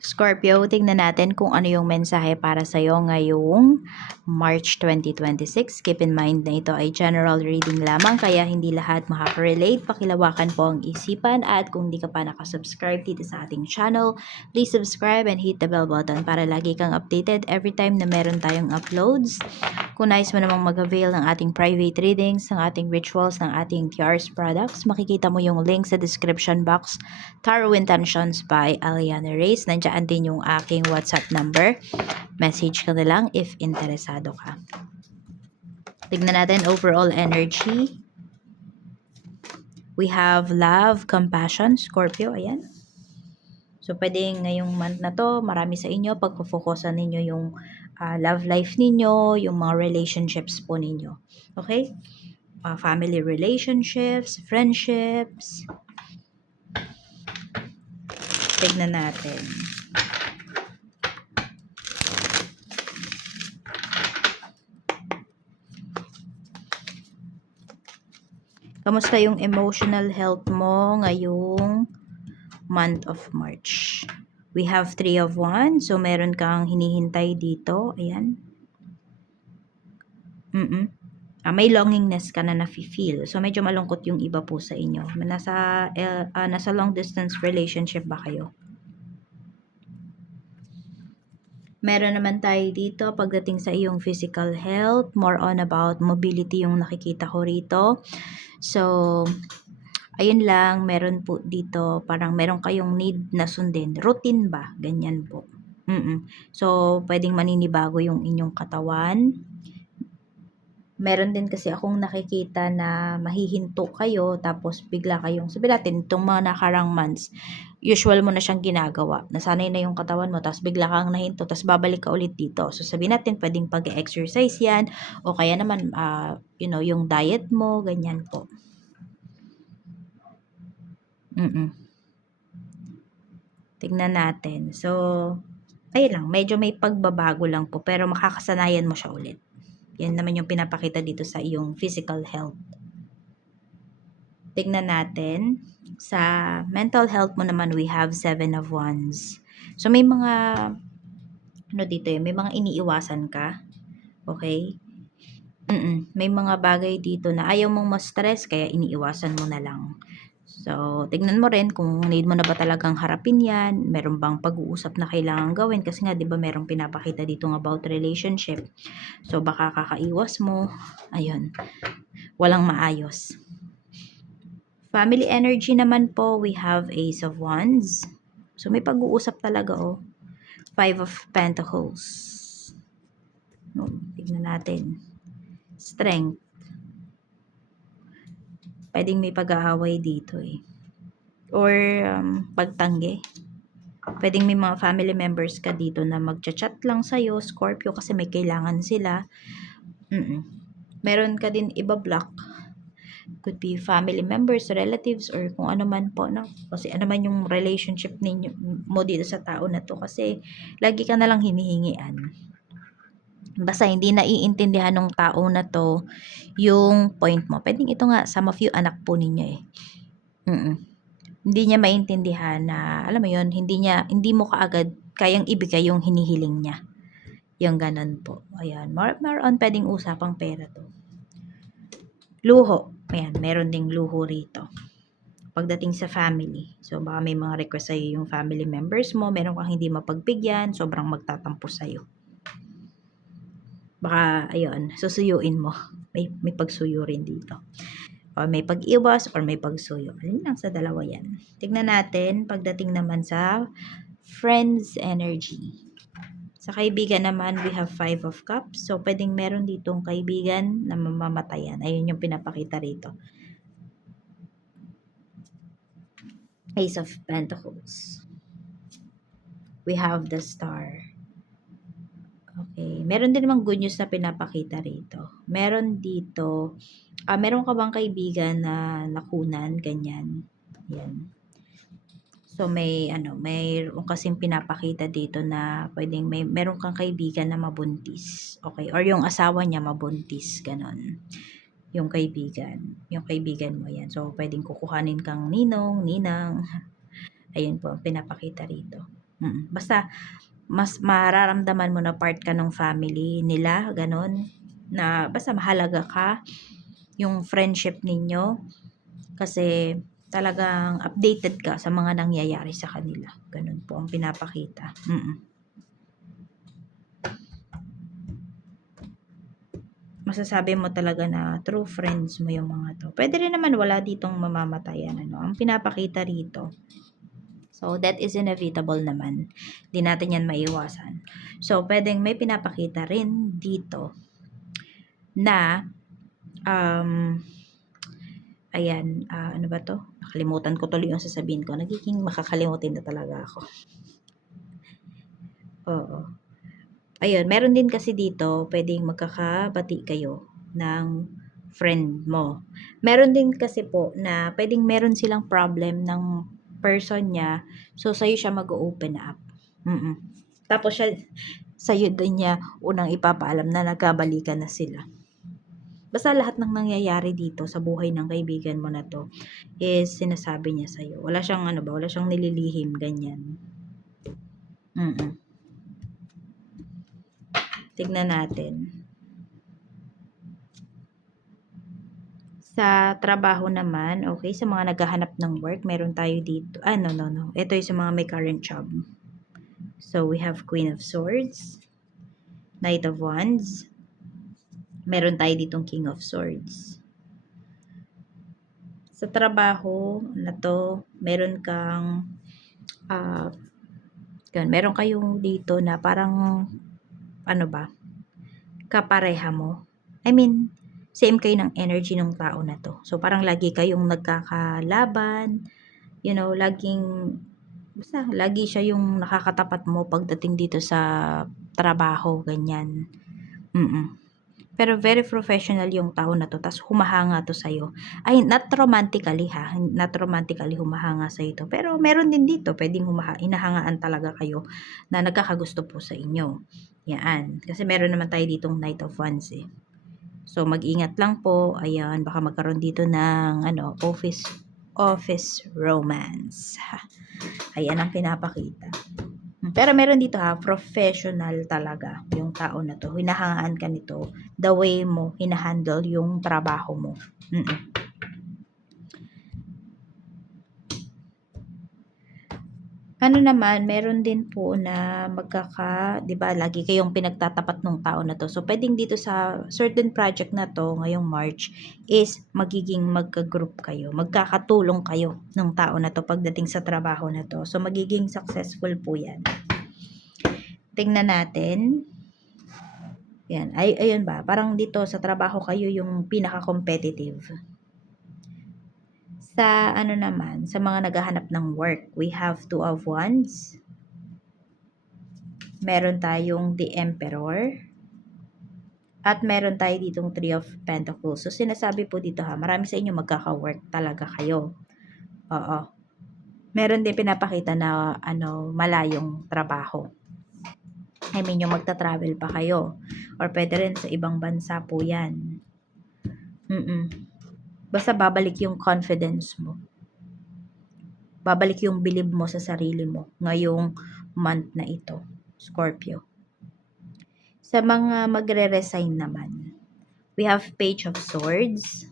Scorpio, tingnan natin kung ano yung mensahe para sa'yo ngayong March 2026. Keep in mind na ito ay general reading lamang, kaya hindi lahat makaka-relate. Pakilawakan po ang isipan, at kung di ka pa nakasubscribe dito sa ating channel, please subscribe and hit the bell button para lagi kang updated every time na meron tayong uploads. Kung nais mo namang mag-avail ng ating private readings, ng ating rituals, ng ating TRS products, makikita mo yung link sa description box. Tarot Intentions by Aliana Reyes. Nandiyan din yung aking WhatsApp number. Message ka na lang if interesado ka. Tignan natin overall energy. We have love, compassion, Scorpio. Ayan. So, pwedeng ngayong month na to, marami sa inyo, pagpo-focusan ninyo yung love life ninyo, yung mga relationships po ninyo. Okay? Family relationships, friendships. Tignan natin. Kamusta yung emotional health mo ngayong month of March? We have 3 of Wands. So, meron kang hinihintay dito. Ayan. May longingness ka na nafe-feel. So, medyo malungkot yung iba po sa inyo. Nasa long distance relationship ba kayo? Meron naman tayo dito pagdating sa iyong physical health. More on about mobility yung nakikita ko rito. So, ayun lang, meron po dito, parang meron kayong need na sundin. Routine ba? Ganyan po. So, pwedeng maninibago yung inyong katawan. Meron din kasi akong nakikita na mahihinto kayo, tapos bigla kayong, sabi natin, itong mga nakarang months, usual mo na siyang ginagawa. Nasanay na yung katawan mo, tapos bigla kang nahinto, tapos babalik ka ulit dito. So, sabi natin, pwedeng pag-exercise yan, o kaya naman, yung diet mo, ganyan po. Tignan natin. So, ayun lang, medyo may pagbabago lang po, pero makakasanayan mo siya ulit. Yan naman yung pinapakita dito sa iyong physical health. Tignan natin. Sa mental health mo naman, we have 7 of Wands. So, may mga, may mga iniiwasan ka. Okay? May mga bagay dito na ayaw mong ma-stress, kaya iniiwasan mo na lang. So, tignan mo rin kung need mo na ba talagang harapin yan. Meron bang pag-uusap na kailangan gawin? Kasi nga, di ba, merong pinapakita dito about relationship. So, baka kakaiwas mo. Ayun. Walang maayos. Family energy naman po, we have Ace of Wands. So, may pag-uusap talaga, oh. 5 of Pentacles. Tignan natin. Strength. Pwedeng may pag-aaway dito, eh. Or pagtanggi. Pwedeng may mga family members ka dito na magchat-chat lang sa'yo, Scorpio, kasi may kailangan sila. Meron ka din iba-block. Could be family members, relatives, or kung ano man po, no? Kasi ano man yung relationship ninyo mo dito sa tao na to, kasi lagi ka na lang hinihingian. Basta hindi naiintindihan ng tao na to yung point mo. Pwedeng ito nga, some of you, anak po ninyo eh. Hindi niya maintindihan na, alam mo yun, hindi mo kaagad kayang ibigay yung hinihiling niya. Yung ganun po. Ayan, more on pwedeng usapang pera to. Luho. Ayan, meron ding luho rito. Pagdating sa family. So, baka may mga request sa'yo yung family members mo, meron kang hindi mapagbigyan, sobrang magtatampo sa'yo. Baka, ayun, susuyuin mo. May pagsuyo rin dito. O may pag-iwas or may pagsuyo. Alin lang sa dalawa yan. Tignan natin, pagdating naman sa friends energy. Sa kaibigan naman, we have 5 of Cups. So, pwedeng meron ditong kaibigan na mamamatayan. Ayun yung pinapakita rito. Ace of Pentacles. We have the Star. Okay. Meron din namang good news na pinapakita rito. Meron dito, meron ka bang kaibigan na nakunan, ganyan. Yan. So, mayroon kasing pinapakita dito na pwedeng meron kang kaibigan na mabuntis. Okay. Or yung asawa niya mabuntis, ganon. Yung kaibigan mo yan. So, pwedeng kukuhanin kang ninong, ninang. Ayun po, pinapakita rito. Basta mas mararamdaman mo na part ka ng family nila, gano'n. Na basta mahalaga ka, yung friendship ninyo, kasi talagang updated ka sa mga nangyayari sa kanila. Gano'n po ang pinapakita. Masasabi mo talaga na true friends mo yung mga to. Pwede rin naman wala ditong mamamatayan, ano. Ang pinapakita rito. So, that is inevitable naman. Di natin yan maiwasan. So, pwedeng may pinapakita rin dito na, ayan, ano ba to? Nakalimutan ko tuloy yung sasabihin ko. Nagiging makakalimutin na talaga ako. Oo. Ayun, meron din kasi dito, pwedeng magkakabati kayo ng friend mo. Meron din kasi po na pwedeng meron silang problem ng person niya, so sa'yo siya mag-open up. Tapos siya, sa'yo din niya unang ipapaalam na nagkabalikan na sila. Basta lahat ng nangyayari dito sa buhay ng kaibigan mo na to is sinasabi niya sa'yo. Wala siyang wala siyang nililihim, ganyan. Tignan natin. Sa trabaho naman, okay, sa mga naghahanap ng work, meron tayo dito. No. Ito yung sa mga may current job. So, we have Queen of Swords, Knight of Wands, meron tayo ditong King of Swords. Sa trabaho na to, meron kang, meron kayong dito na parang, kapareha mo. I mean, same kayo ng energy ng tao na to. So, parang lagi kayong nagkakalaban, lagi siya yung nakakatapat mo pagdating dito sa trabaho, ganyan. Pero very professional yung tao na to, tas humahanga to sa'yo. Ay, not romantically ha, not romantically humahanga sa'yo to. Pero meron din dito, pwedeng inahangaan talaga kayo na nagkakagusto po sa inyo. Yan, kasi meron naman tayo ditong Knight of Wands eh. So, mag-ingat lang po. Ayan, baka magkaroon dito ng office romance. Ayan ang pinapakita. Pero meron dito professional talaga yung tao na to. Hinahangaan ka nito. The way mo hinahandle yung trabaho mo. Ano naman, meron din po na 'di ba, lagi kayong pinagtatapat ng tao na to. So, pwedeng dito sa certain project na to, ngayong March, is magiging magka-group kayo. Magkakatulong kayo ng tao na to pagdating sa trabaho na to. So, magiging successful po yan. Tingnan natin. Yan. Ayun ba, parang dito sa trabaho kayo yung pinaka-competitive. Sa naman, sa mga naghahanap ng work, we have Two of Wands. Meron tayong The Emperor. At meron tayo ditong Three of Pentacles. So, sinasabi po dito marami sa inyo magkaka-work talaga kayo. Oo. Meron din pinapakita na malayong trabaho. I mean, yung magta-travel pa kayo. Or pwede rin sa ibang bansa po yan. Basta babalik yung confidence mo. Babalik yung believe mo sa sarili mo ngayong month na ito, Scorpio. Sa mga magre-resign naman, we have Page of Swords.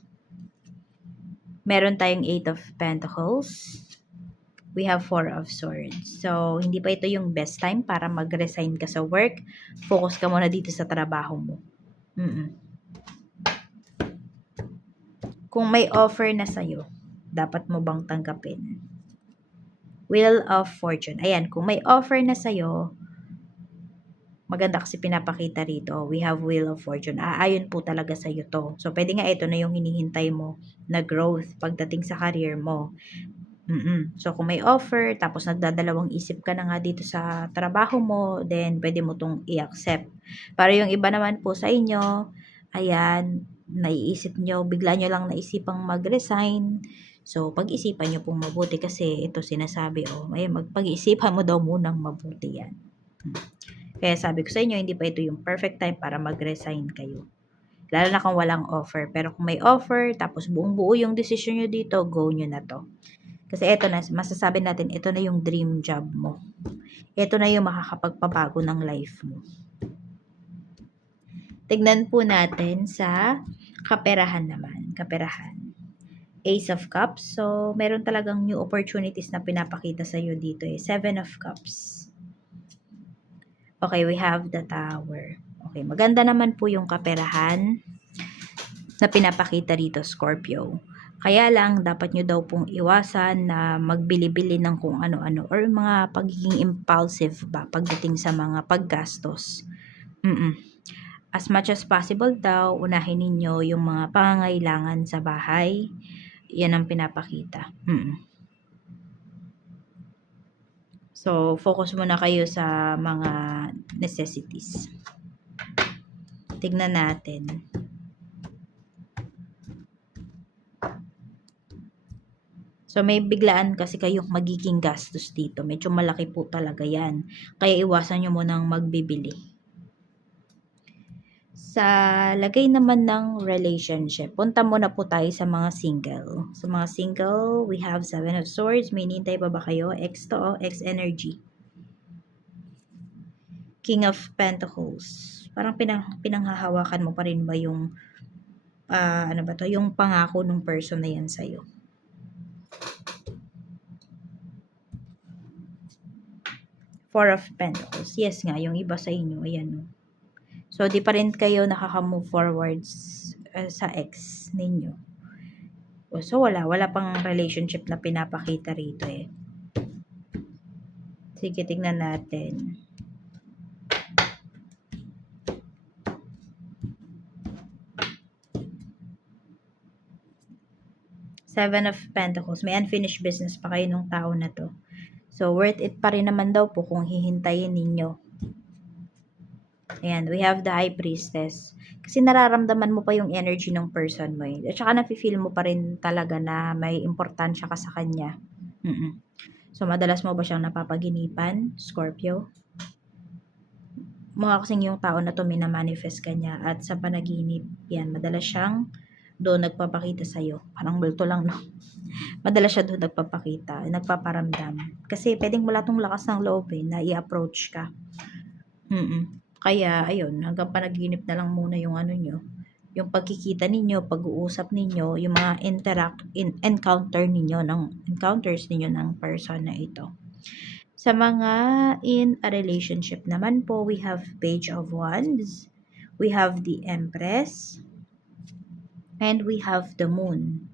Meron tayong Eight of Pentacles. We have Four of Swords. So, hindi pa ito yung best time para mag-resign ka sa work. Focus ka muna dito sa trabaho mo. Kung may offer na sa'yo, dapat mo bang tanggapin? Wheel of Fortune. Ayan, kung may offer na sa'yo, maganda kasi pinapakita rito. We have Wheel of Fortune. Aayon po talaga sa'yo to. So, pwede nga ito na yung hinihintay mo na growth pagdating sa career mo. So, kung may offer, tapos nagdadalawang isip ka na nga dito sa trabaho mo, then pwede mo tong i-accept. Para yung iba naman po sa inyo, ayan, naiisip nyo, bigla nyo lang naisipang mag-resign. So, pag-isipan nyo pong mabuti kasi ito sinasabi, pag-isipan mo daw munang mabuti yan. Kaya sabi ko sa inyo, hindi pa ito yung perfect time para mag-resign kayo. Lalo na kung walang offer. Pero kung may offer, tapos buong buo yung decision nyo dito, go nyo na to. Kasi ito na, masasabi natin, ito na yung dream job mo. Ito na yung makakapagpabago ng life mo. Tignan po natin sa kaperahan naman. Kaperahan. Ace of Cups. So, meron talagang new opportunities na pinapakita sa iyo dito eh. Seven of Cups. Okay, we have the Tower. Okay, maganda naman po yung kaperahan na pinapakita dito, Scorpio. Kaya lang, dapat nyo daw pong iwasan na magbili-bili ng kung ano-ano or mga pagiging impulsive ba pagdating sa mga paggastos. As much as possible daw, unahin ninyo yung mga pangangailangan sa bahay. Yan ang pinapakita. So, focus muna kayo sa mga necessities. Tignan natin. So, may biglaan kasi kayong magiging gastos dito. Medyo malaki po talaga yan. Kaya iwasan nyo munang magbibili. Sa lagay naman ng relationship, punta muna po tayo sa mga single. Sa mga single, we have Seven of Swords. May nintay pa ba kayo? X to, X energy. King of Pentacles. Parang pinanghahawakan mo pa rin ba yung ano ba to? Yung pangako ng person na yan sa'yo. Four of Pentacles. Yes nga, yung iba sa inyo, ayan. So, di pa rin kayo nakaka-move forwards sa ex ninyo. So, wala pang relationship na pinapakita rito eh. Sige, tignan natin. Seven of Pentacles. May unfinished business pa kayo nung tao na to. So, worth it pa rin naman daw po kung hihintayin ninyo. Ayan, we have the High Priestess. Kasi nararamdaman mo pa yung energy ng person mo eh. At saka nafe-feel mo pa rin talaga na may importansya ka sa kanya. So, madalas mo ba siyang napapaginipan, Scorpio? Mukha kasing yung tao na to minamanifest ka niya at sa panaginip, yan, madalas siyang doon nagpapakita sa'yo. Parang multo lang, no? Madalas siya doon nagpapakita, nagpaparamdam. Kasi pwedeng wala tong lakas ng loob eh, na i-approach ka. Kaya, ayun, hanggang panaginip na lang muna yung ano nyo. Yung pagkikita ninyo, pag-uusap ninyo, yung mga encounters ninyo ng person na ito. Sa mga in a relationship naman po, we have Page of Wands, we have the Empress, and we have the Moon.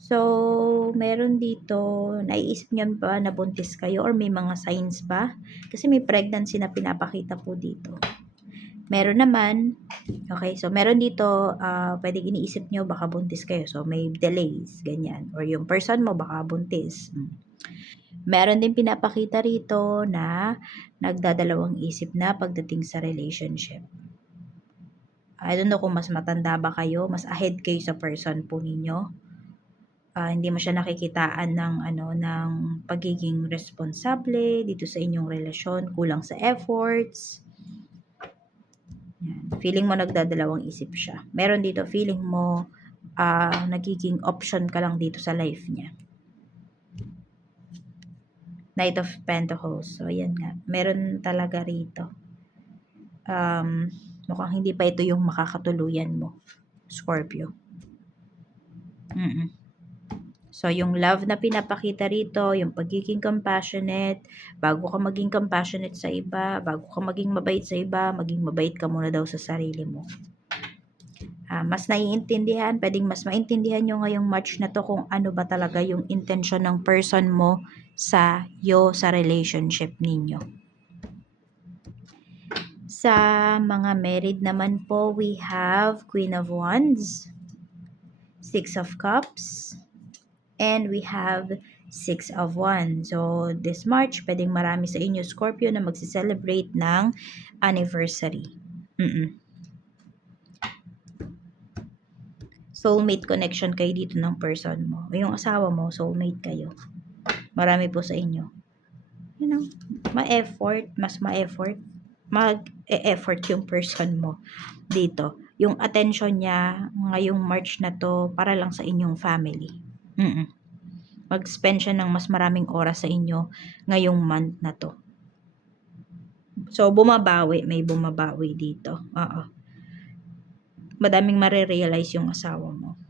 So, meron dito, naiisip nyo ba na buntis kayo or may mga signs pa? Kasi may pregnancy na pinapakita po dito. Meron naman, okay, so meron dito, pwedeng iniisip nyo baka buntis kayo. So, may delays, ganyan. Or yung person mo baka buntis. Meron din pinapakita rito na nagdadalawang isip na pagdating sa relationship. I don't know kung mas matanda ba kayo, mas ahead kayo sa person po ninyo. Hindi mo siya nakikitaan ng pagiging responsable dito sa inyong relasyon, kulang sa efforts. Yan. Feeling mo nagdadalawang isip siya. Meron dito feeling mo nagiging option ka lang dito sa life niya. Knight of Pentacles. So, ayan nga. Meron talaga rito. Mukhang hindi pa ito yung makakatuluyan mo, Scorpio. So, yung love na pinapakita rito, yung pagiging compassionate, bago ka maging compassionate sa iba, bago ka maging mabait sa iba, maging mabait ka muna daw sa sarili mo. Mas naiintindihan, pwedeng mas maintindihan nyo ngayong March na to kung ano ba talaga yung intention ng person mo sa relationship ninyo. Sa mga married naman po, we have Queen of Wands, Six of Cups, and we have Six of Wands. So, this March, pwedeng marami sa inyo, Scorpio, na magsi-celebrate ng anniversary. Soulmate connection kayo dito ng person mo. O yung asawa mo, soulmate kayo. Marami po sa inyo. You know, mas ma-effort yung person mo dito. Yung attention niya ngayong March na to para lang sa inyong family. mag-spend siya ng mas maraming oras sa inyo ngayong month na to. So, may bumabawi dito. Oo. Madaming marirealize yung asawa mo.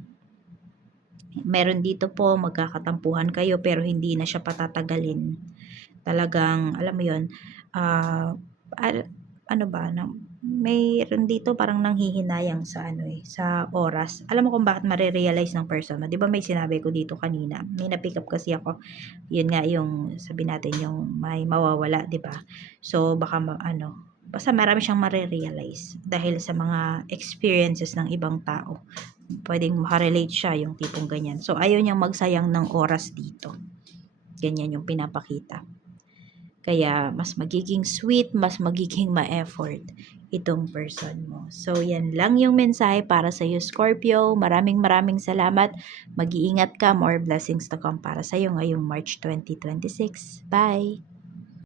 Meron dito po, magkakatampuhan kayo pero hindi na siya patatagalin. Talagang, alam mo yun, ano ba, mayroon dito parang nanghihinayang sa sa oras. Alam mo kung bakit marirealize ng person mo? 'Di ba may sinabi ko dito kanina? May na-pick up kasi ako. Yun nga yung sabi natin yung may mawawala, 'di ba? So baka basta marami siyang marirealize dahil sa mga experiences ng ibang tao. Pwedeng makarelate siya yung tipong ganyan. So ayaw niyang magsayang ng oras dito. Ganyan yung pinapakita. Kaya, mas magiging sweet, mas magiging ma-effort itong person mo. So, yan lang yung mensahe para sa iyo, Scorpio. Maraming salamat. Mag-iingat ka. More blessings to come para sa iyo ngayong March 2026. Bye!